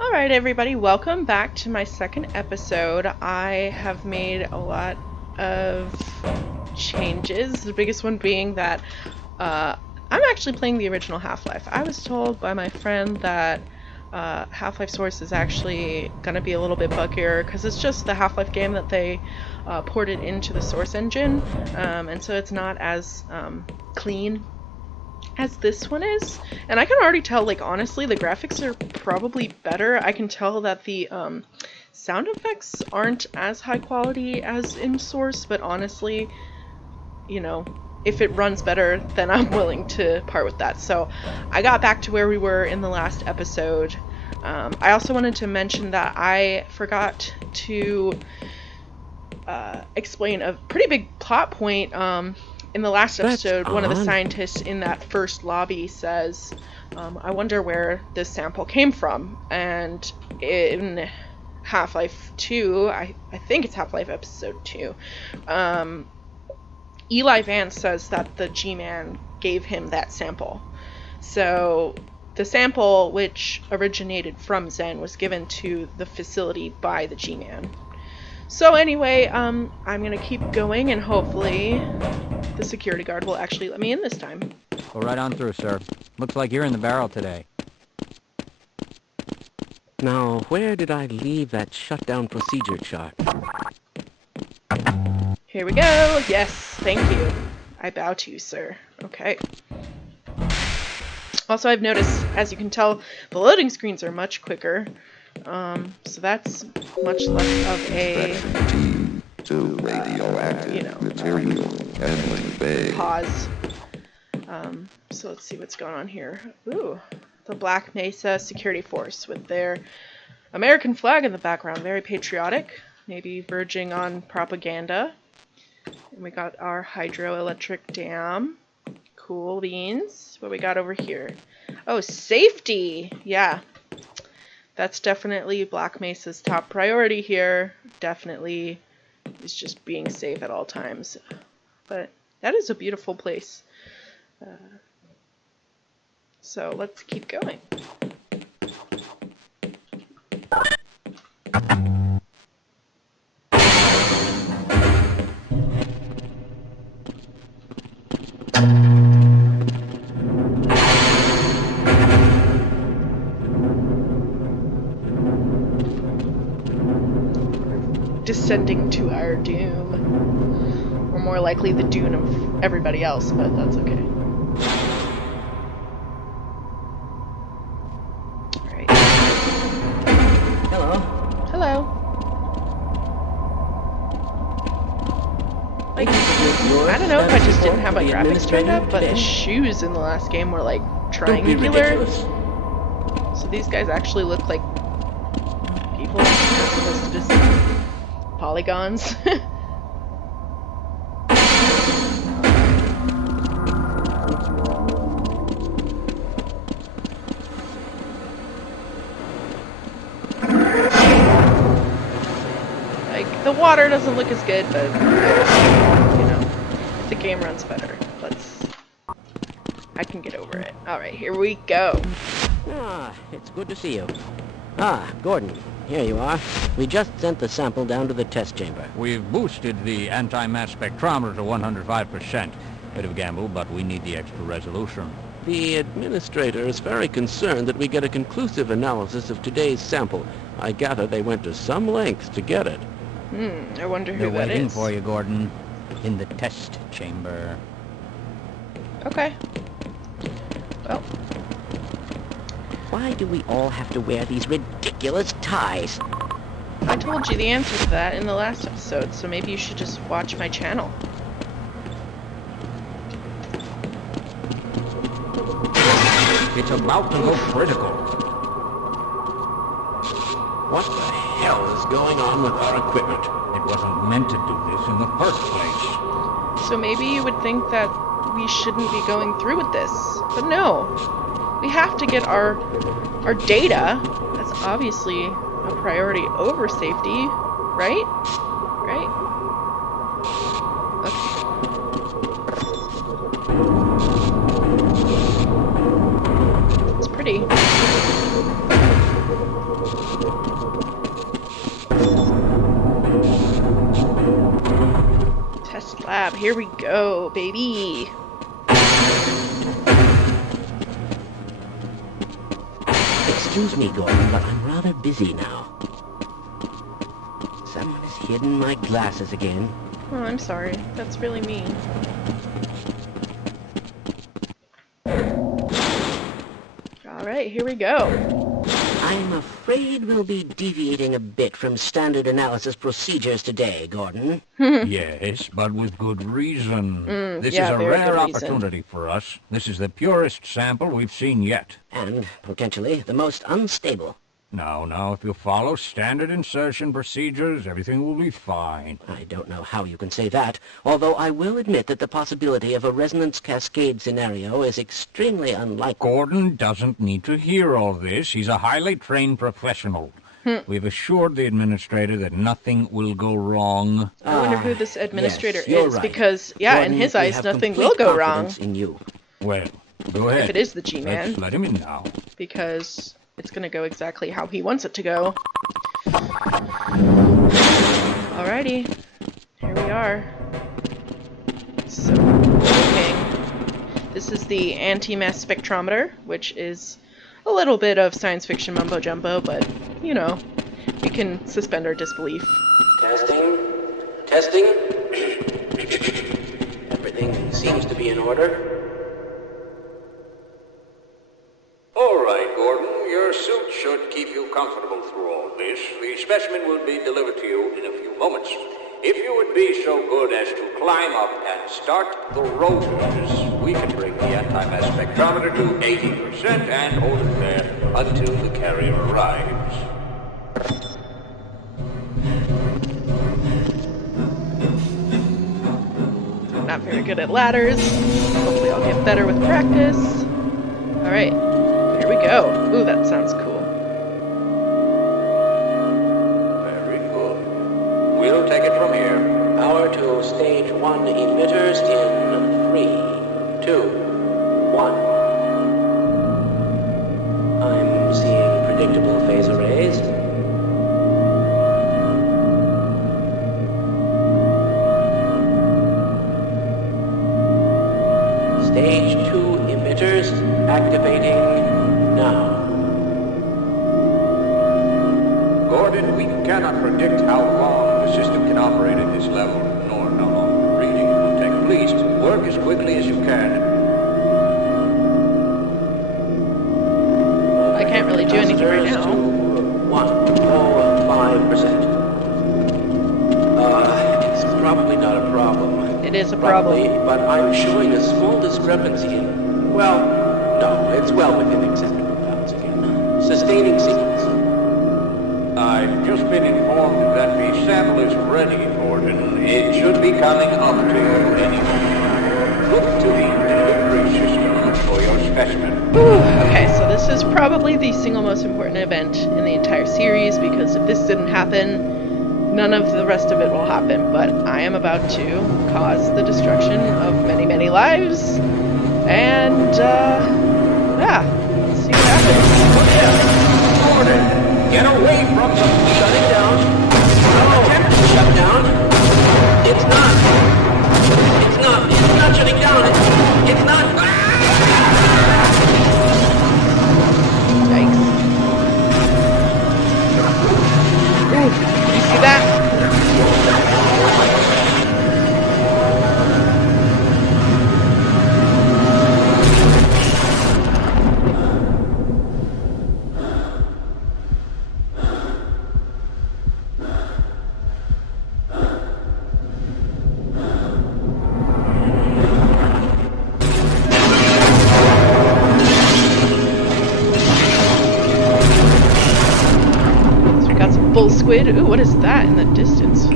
Alright, everybody, welcome back to my second episode. I have made a lot of changes, the biggest one being that I'm actually playing the original Half-Life. I was told by my friend that Half-Life Source is actually going to be a little bit buggier because it's just the Half-Life game that they ported into the Source engine, and so it's not as clean as this one is. And I can already tell, like, honestly, the graphics are probably better. I can tell that the sound effects aren't as high quality as in Source, but honestly, you know, if it runs better, then I'm willing to part with that. So I got back to where we were in the last episode. I also wanted to mention that I forgot to explain a pretty big plot point. In the last episode, one of the scientists in that first lobby says, I wonder where this sample came from. And in Half-Life 2, I think it's Half-Life episode 2, Eli Vance says that the G-Man gave him that sample. So the sample, which originated from Zen, was given to the facility by the G-Man. So anyway, I'm gonna keep going, and hopefully the security guard will actually let me in this time. Go right on through, sir. Looks like you're in the barrel today. Now, where did I leave that shutdown procedure chart? Here we go. Yes, thank you. I bow to you, sir. Okay. Also, I've noticed, as you can tell, the loading screens are much quicker. So that's much less of a material handling bay. Pause. So let's see what's going on here. Ooh, the Black Mesa Security Force with their American flag in the background. Very patriotic, maybe verging on propaganda. And we got our hydroelectric dam. Cool beans. What we got over here? Oh, safety! Yeah. That's definitely Black Mesa's top priority here. Definitely is just being safe at all times. But that is a beautiful place. So let's keep going. Descending to our doom. Or more likely the doom of everybody else, but that's okay. Alright. Hello. Hello. Like, I don't know if I just didn't have my graphics turned up, but the shoes in the last game were like triangular. So these guys actually look like people as opposed to just polygons. Like, the water doesn't look as good, but you know, if the game runs better, I can get over it. Alright, here we go. It's good to see you. Gordon, here you are. We just sent the sample down to the test chamber. We've boosted the anti-mass spectrometer to 105%. Bit of a gamble, but we need the extra resolution. The administrator is very concerned that we get a conclusive analysis of today's sample. I gather they went to some lengths to get it. I wonder who They're that waiting is. for you, Gordon. In the test chamber. Okay. Well. Why do we all have to wear these ridiculous ties? I told you the answer to that in the last episode, so maybe you should just watch my channel. It's about to go critical. What the hell is going on with our equipment? It wasn't meant to do this in the first place. So maybe you would think that we shouldn't be going through with this. But no. We have to get our data. That's obviously a priority over safety, right? Right? Okay. It's pretty. snap. Here we go, baby. Excuse me, Gordon, but I'm rather busy now. Someone has hidden my glasses again. Oh, I'm sorry. That's really mean. Alright, here we go. I'm afraid we'll be deviating a bit from standard analysis procedures today, Gordon. Yes, but with good reason. This yeah, is a very rare good reason. opportunity for us. This is the purest sample we've seen yet. And, potentially, the most unstable. Now, if you follow standard insertion procedures, everything will be fine. I don't know how you can say that, although I will admit that the possibility of a resonance cascade scenario is extremely unlikely. Gordon doesn't need to hear all this. He's a highly trained professional. We've assured the administrator that nothing will go wrong. I wonder who this administrator yes, you're is, right. because, yeah, Gordon, in his we eyes, have nothing complete will go wrong. confidence in you. Well, go ahead. If it is the G-Man. Let's let him in now. Because it's gonna go exactly how he wants it to go. Alrighty, here we are. So, looking. This is the anti-mass spectrometer, which is a little bit of science fiction mumbo jumbo, but you know, we can suspend our disbelief. Testing. Everything seems to be in order. All right, Gordon. Your suit should keep you comfortable through all this. The specimen will be delivered to you in a few moments. If you would be so good as to climb up and start the rotors, we can bring the anti-mass spectrometer to 80% and hold it there until the carrier arrives. I'm not very good at ladders. Hopefully I'll get better with practice. Alright, here we go. Ooh, that sounds cool. Very good. We'll take it from here. Power to stage 1 emitters in 3, 2, 1. I'm seeing predictable phase arrays. Stage 2 emitters activating now. Gordon, we cannot predict how long the system can operate at this level, nor how long the reading will take. Please, work as quickly as you can. I can't really do anything right now. 105%. It's probably not a problem. It is a problem. Probably, but I'm showing a small discrepancy in... Well, no, it's well within acceptable bounds again. Sustaining sequence. I've just been informed that the sample is ready, Gordon. It should be coming up to you any moment. Look to the delivery system for your specimen. Whew, okay, so this is probably the single most important event in the entire series, because if this didn't happen, none of the rest of it will happen. But I am about to cause the destruction of many, many lives. And, yeah, let's see what happens. Gordon, get away from the... Shutting down. Attempt to shut down. It's not. It's not shutting down. It's not. Yikes. Ooh, you see that? So we got some bull squid. Ooh, what is that in the distance?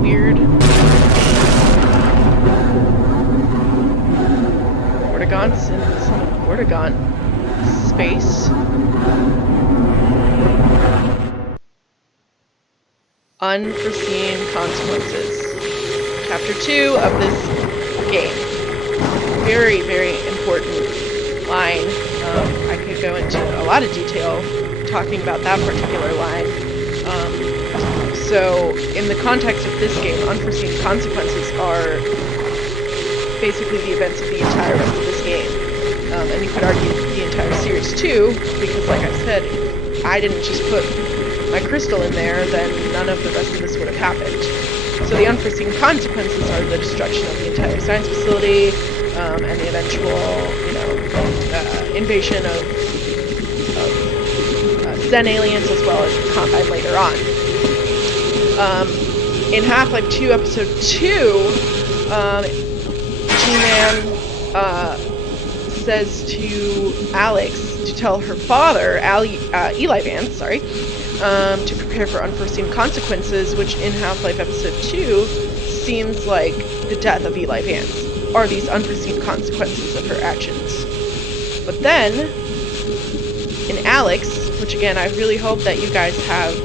Weird. Ortogons in some Ortogon space. Unforeseen Consequences. Chapter 2 of this game. Very, very important line. I could go into a lot of detail talking about that particular line. So, in the context of this game, Unforeseen Consequences are basically the events of the entire rest of this game. And you could argue the entire series too, because like I said, I didn't just put my crystal in there, then none of the rest of this would have happened. So the unforeseen consequences are the destruction of the entire science facility, and the eventual, invasion of Zen aliens, as well as the combat later on. In Half-Life 2 Episode 2, G-Man says to Alex to tell her father, Eli Vance, to prepare for unforeseen consequences, which in Half-Life Episode 2 seems like the death of Eli Vance, are these unforeseen consequences of her actions. But then, in Alex, which again, I really hope that you guys have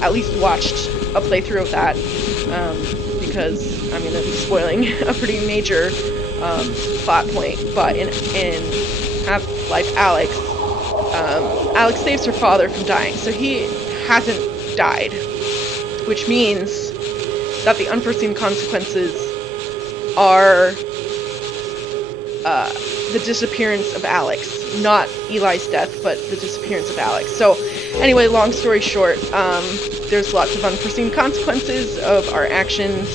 at least watched a playthrough of that, because I'm going to be spoiling a pretty major plot point, but in Half-Life Alex, Alex saves her father from dying, so he hasn't died, which means that the unforeseen consequences are the disappearance of Alex, not Eli's death, but the disappearance of Alex. So anyway, long story short, there's lots of unforeseen consequences of our actions.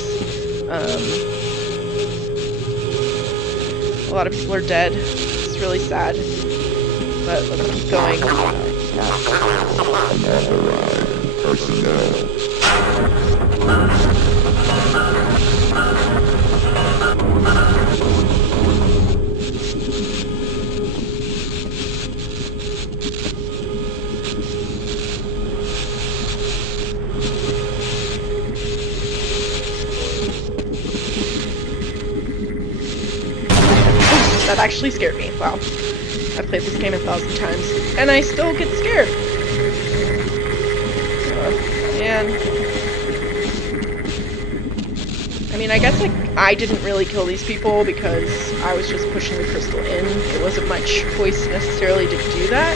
A lot of people are dead. It's really sad. But let's keep going. Unauthorized personnel. That actually scared me. Wow. I've played this game 1,000 times, and I still get scared. Man. I mean, I guess I didn't really kill these people because I was just pushing the crystal in. It wasn't my choice necessarily to do that.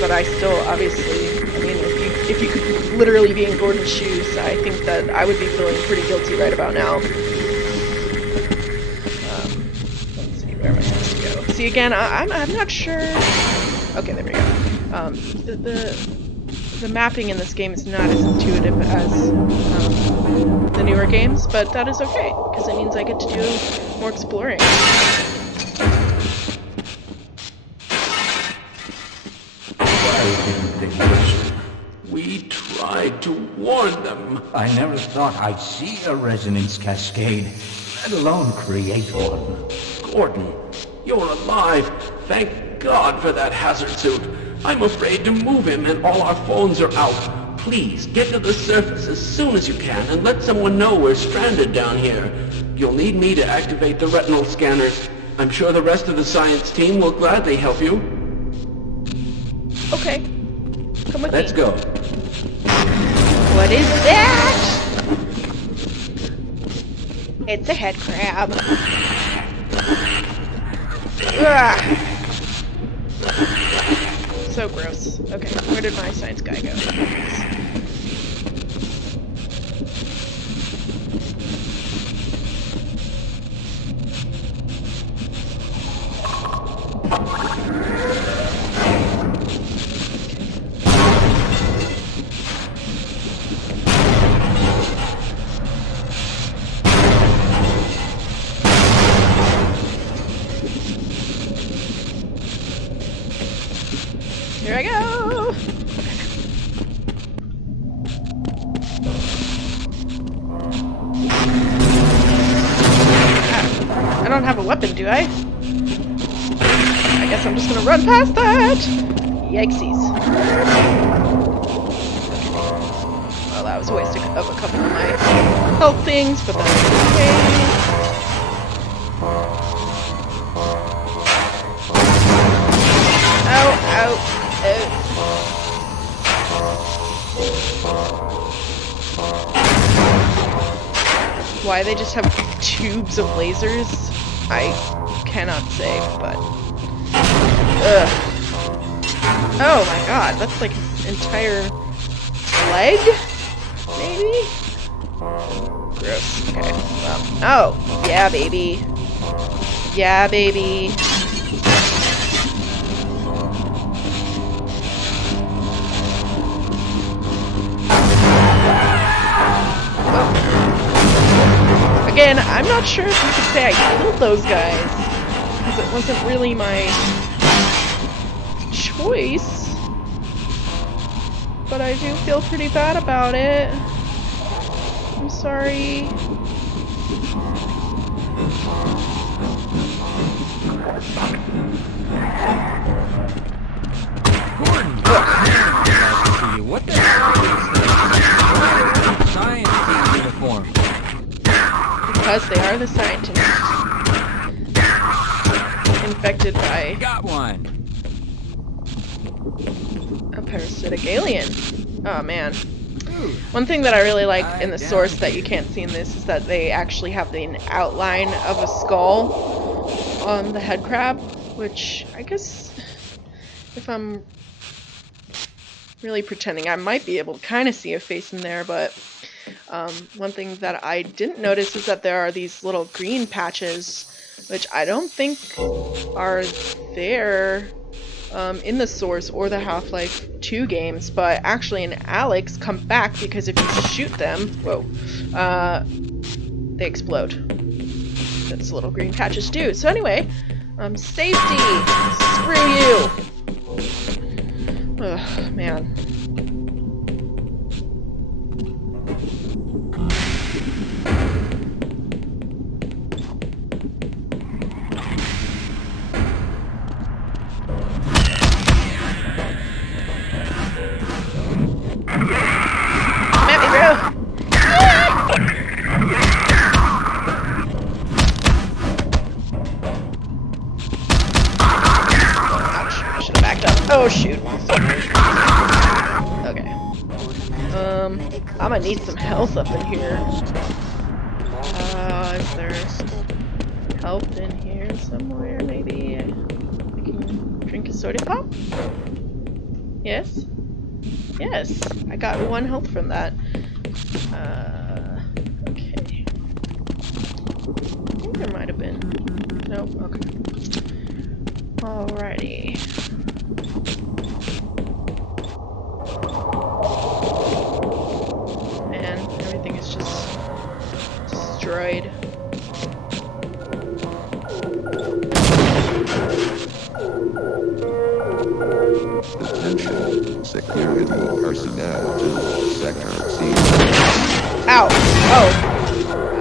But I still, obviously, I mean, if you could literally be in Gordon's shoes, I think that I would be feeling pretty guilty right about now. Where am I supposed to go? See, again, I'm not sure. Okay, there we go. The mapping in this game is not as intuitive as the newer games, but that is okay because it means I get to do more exploring. Why didn't they listen? We tried to warn them. I never thought I'd see a resonance cascade, let alone create one. Gordon, you're alive. Thank God for that hazard suit. I'm afraid to move him and all our phones are out. Please, get to the surface as soon as you can and let someone know we're stranded down here. You'll need me to activate the retinal scanners. I'm sure the rest of the science team will gladly help you. Okay. Come with Let's me. go. What is that? It's a head crab. Ugh. So gross. Okay, where did my science guy go? Here I go! I don't have a weapon, do I? I guess I'm just gonna run past that! Yikesies. Well, that was a waste of a couple of my health things, but that's okay. Ow, ow, ow. Why they just have tubes of lasers, I cannot say, but... Ugh. Oh my god, that's like his entire leg? Maybe? Gross. Okay, well. Oh, yeah, baby. Yeah, baby. Oh. Again, I'm not sure if you could say I killed those guys, because it wasn't really my choice. But I do feel pretty bad about it. I'm sorry. Gordon! What the hell is this? Science uniform. Because they are the scientists. Infected by Got one! a parasitic alien. Oh man. One thing that I really like in the source that you can't see in this is that they actually have the outline of a skull on the head crab, which I guess if I'm really pretending I might be able to kind of see a face in there, but one thing that I didn't notice is that there are these little green patches, which I don't think are there in the Source or the Half-Life 2 games, but actually in Alex come back because if you shoot them, they explode. That's little green patches do. So anyway, safety! Screw you! Ugh, man. Come at me, bro! Ouch, I should have backed up. Oh shoot. Okay. I'm gonna need some health up in here. Is there health in here somewhere? Maybe I can drink a soda pop? Yes? Yes, I got 1 health from that. Okay. I think there might have been. Nope, okay. Alrighty. Man, everything is just destroyed. Attention, security personnel to Sector C. Ow! Oh!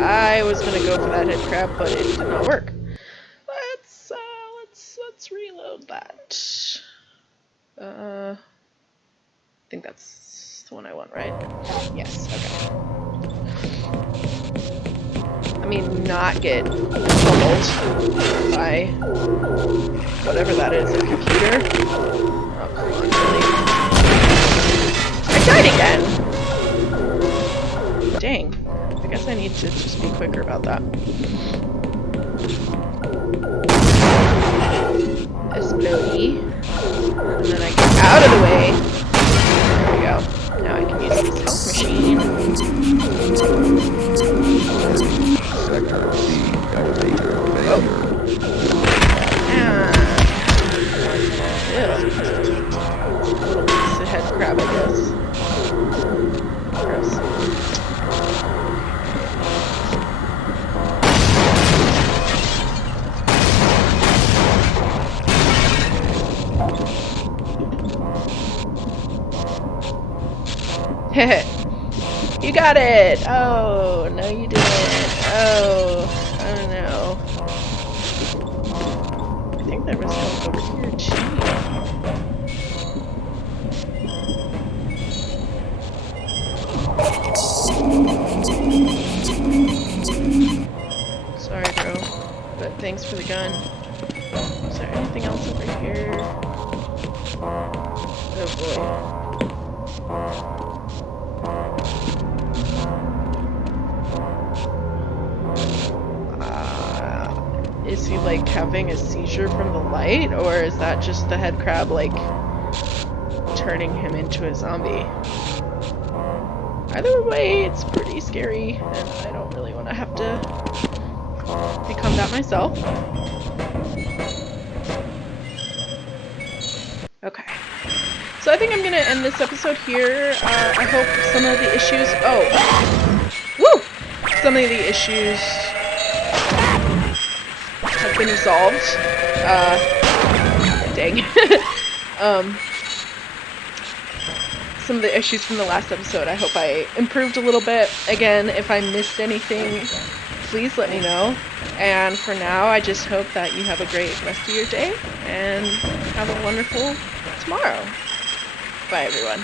I was gonna go for that head crab, but it did not work. Let's reload that. I think that's the one I want, right? Yes, okay. I mean, not get pummeled by whatever that is, a computer. Oh, come on, really? I died again! Dang. I guess I need to just be quicker about that. Explodey. And then I get out of the way. There we go. Now I can use this health machine. Sector C elevator failure. Ew. Little piece of head crab, I guess. Gross. You got it! Oh, no you didn't. Oh, I don't know. I think there was help over here too. Sorry, bro, but thanks for the gun. Is there anything else over here? Oh boy. Is he like having a seizure from the light, or is that just the head crab like turning him into a zombie? Either way, it's pretty scary, and I don't really want to have to become that myself. Okay. So I think I'm gonna end this episode here. I hope some of the issues... Oh! Woo! Some of the issues have been resolved. Dang. Some of the issues from the last episode, I hope I improved a little bit. Again, if I missed anything, please let me know. And for now, I just hope that you have a great rest of your day and have a wonderful tomorrow. Bye, everyone.